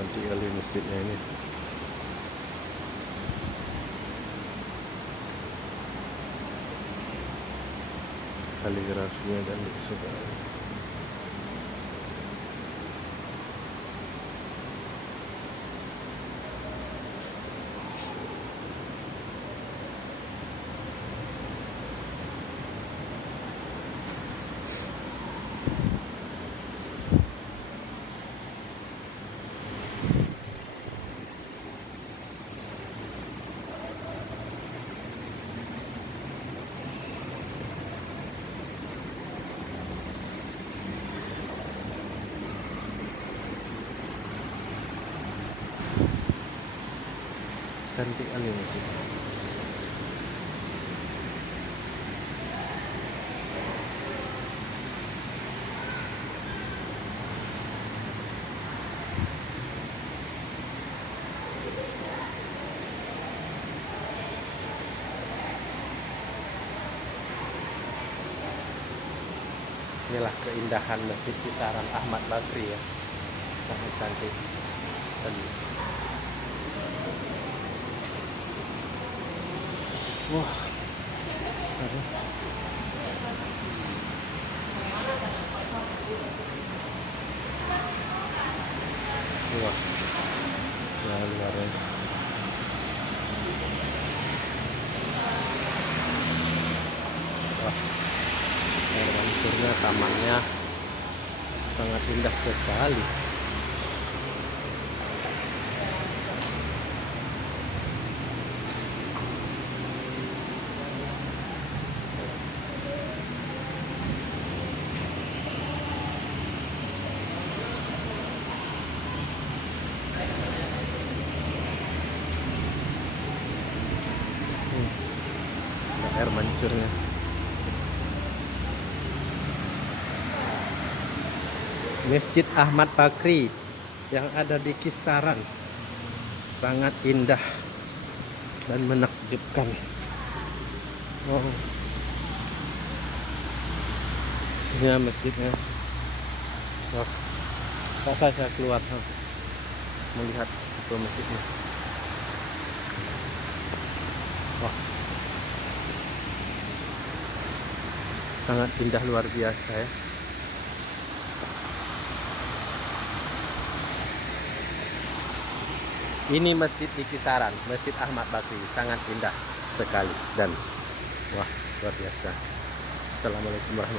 Cantik kali masjidnya ini. Kaligrafinya cantik sekali. Cantik kali masjid. Inilah keindahan Masjid Kisaran Ahmad Bakri ya, sangat cantik. Dan wah, wah, ya luar biasa. Wah, air mancurnya, tamannya sangat indah sekali. Ada air mancurnya. Masjid Ahmad Bakri yang ada di Kisaran sangat indah dan menakjubkan. Oh, ini masjidnya. Wah, tak saya keluar melihat itu masjidnya. Wah, sangat indah luar biasa ya. Ini masjid di Kisaran, Masjid Ahmad Bakri, sangat indah sekali dan wah, luar biasa. Assalamualaikum warahmatullahi wabarakatuh.